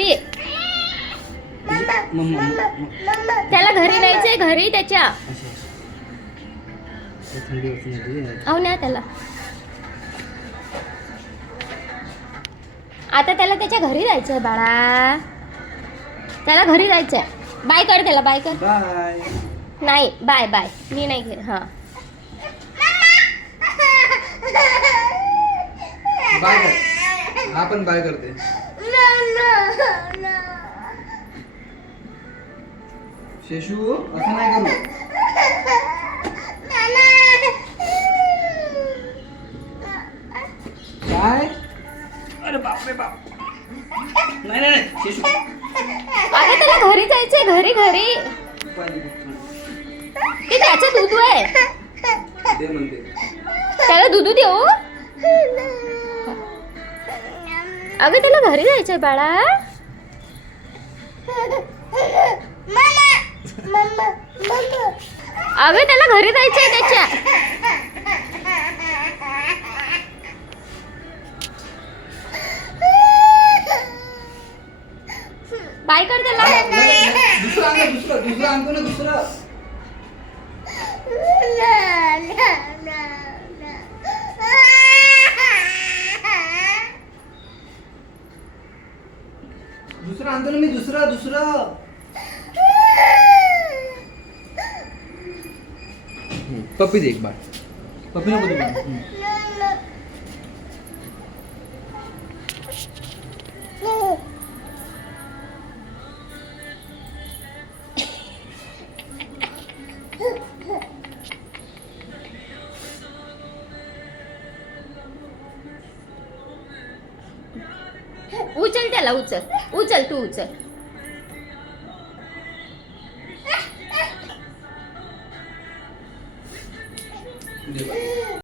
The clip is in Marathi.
घरी. त्याला घरी न्यायचंय, घरी त्याच्या. अहो न्या त्याला. आता त्याला त्याच्या घरी जायचंय बाळा. त्याला घरी जायचंय. बाय कर त्याला, बाय कर. बाय. नाही बाय बाय, मी नाही घेत. हा बाय कर. हा पण बाय करते. शेशू असं नाही करू. काय? अरे बाप रे बाप. नाही नाही शेशू. आता त्याला घरी जायचंय, घरी घरी. ते त्याचं दूध आहे. दे म्हणते. त्याला दूध देऊ. अगं त्याला घरी जायचंय बाळा. अगं त्याला घरी जायचंय त्याच्या. बाय कर त्याला. दुसरं आणतो ना दुसरं. दुसरं आणतो ना मी. दुसरं पप्पी दे एक बार. पप्पी नको दे. उचल त्याला, उचल उचल, तू उचल. दे बार.